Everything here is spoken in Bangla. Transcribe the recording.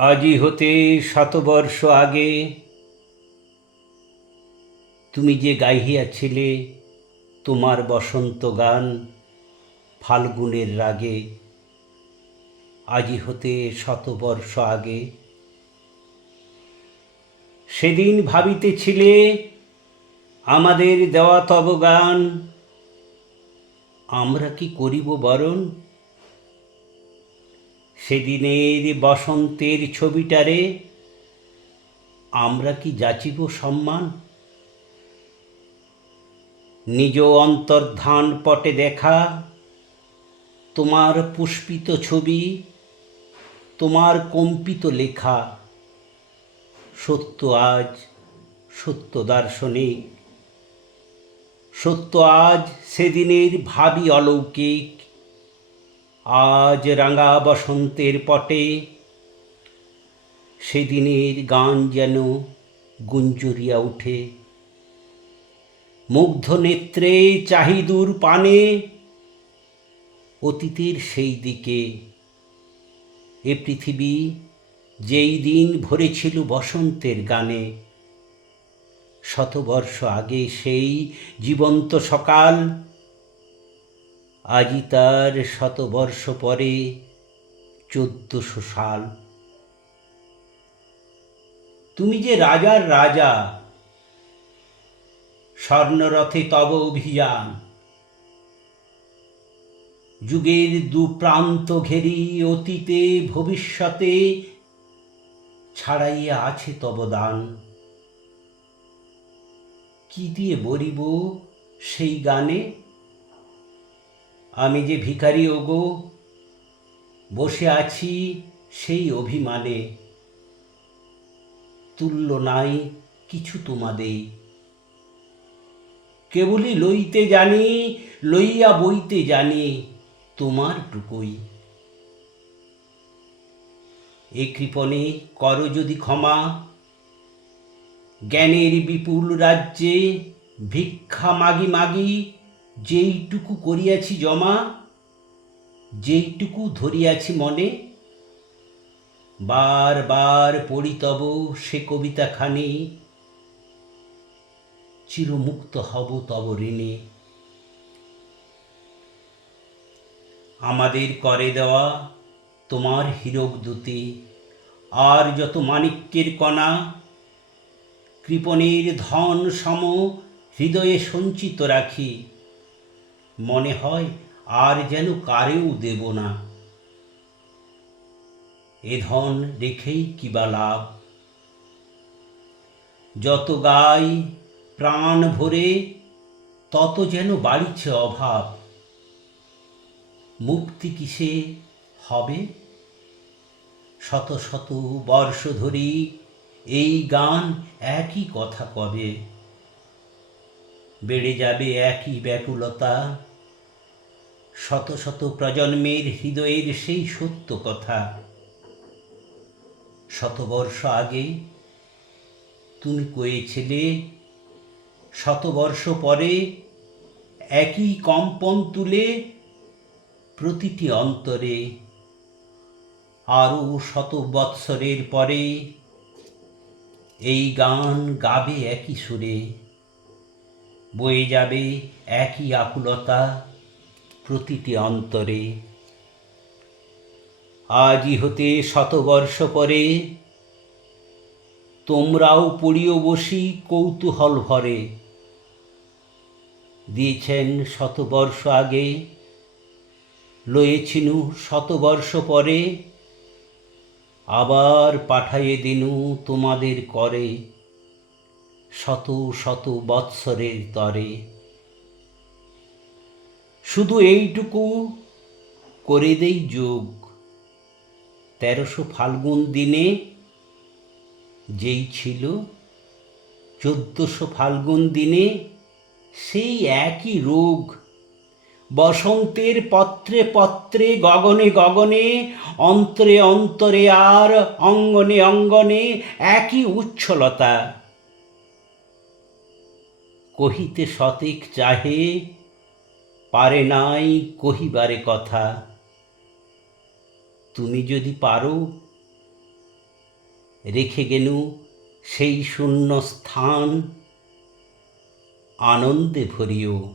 আজি হতে শতবর্ষ আগে তুমি যে গাইহিয়াছিলে তোমার বসন্ত গান ফাল্গুনের রাগে আজি হতে শতবর্ষ আগে। সেদিন ভাবিতেছিলে আমাদের দেওয়া তব গান, আমরা কি করিব বরণ? সেদিনের বসন্তের ছবিটারে আমরা কি যাচিব সম্মান? নিজ অন্তর্ধান পটে দেখা তোমার পুষ্পিত ছবি, তোমার কম্পিত লেখা। সত্য আজ, সত্য দার্শনিক। সত্য আজ সেদিনের ভাবি অলৌকিক। আজ রাঙা বসন্তের পটে, সেদিনের গান যেন গুঞ্জরিয়া উঠে। মুগ্ধ নেত্রে চাহিদুর পানে, অতীতের সেই দিকে। এ পৃথিবী যেই দিন ভরেছিল বসন্তের গানে, শতবর্ষ আগে সেই জীবন্ত সকাল আজি তার শতবর্ষ পরে চোদ্দশো সাল। তুমি যে রাজার রাজা, স্বর্ণরথে তব অভিযান। যুগের দু প্রান্ত ঘেরি অতীতে ভবিষ্যতে ছাড়াইয়া আছে তব দান। কি দিয়ে বলিব সেই গানে? আমি যে ভিখারি, ওগো, বসে আছি সেই অভিমানে। তুল্য নাই কিছু তোমাদের। কেবলই লইতে জানি, লইয়া বইতে জানি তোমার টুকুই এ কৃপণে কর যদি ক্ষমা, জ্ঞানের বিপুল রাজ্যে ভিক্ষা মাগি মাগি যেইটুকু করিয়াছি জমা, যেইটুকু ধরিয়াছি মনে বার বার পড়িতব সে কবিতাখানি চিরমুক্ত হব তব ঋণে। আমাদের করে দেওয়া তোমার হীরক দুতি, আর যত মাণিক্যের কণা, কৃপণের ধন সম হৃদয়ে সঞ্চিত রাখি। মনে হয় আর যেন কারেও দেব না। এ ধন রেখেই কিবা লাভ? যত গাই প্রাণ ভরে, তত যেন বাড়িছে অভাব। মুক্তি কিসে হবে? শত শত বর্ষ ধরি এই গান একই কথা কবে? বেড়ে যাবে একই ব্যাকুলতা। শত শত প্রজন্মের হৃদয়ের সেই সত্য কথা। শতবর্ষ আগে তুমি কয়েছিলে শতবর্ষ পরে একই কম্পন তুলে প্রতিটি অন্তরে, আরও শত বৎসরের পরে এই গান গাবে একই সুরে, বয়ে যাবে একই আকুলতা প্রতিটি অন্তরে। আজই হতে শতবর্ষ পরে, তোমরাও পড়িও বসি কৌতূহল ভরে। দিয়েছেন শতবর্ষ আগে, লয়েছিনু শতবর্ষ পরে, আবার পাঠাইয়ে দিনু তোমাদের করে শত শত বৎসরের তরে। শুধু এইটুকু করে দেই যোগ। তেরোশো ফাল্গুন দিনে যেই ছিল, চোদ্দশো ফাল্গুন দিনে সেই একই রোগ বসন্তের পত্রে পত্রে, গগনে গগনে, অন্তরে অন্তরে আর অঙ্গনে অঙ্গনে একই উচ্ছলতা। কহিতে সতেক চাহে পারে নাই কহিবারে কথা। তুমি যদি পারো রেখে গেনু সেই শূন্য স্থান আনন্দে ভরিও।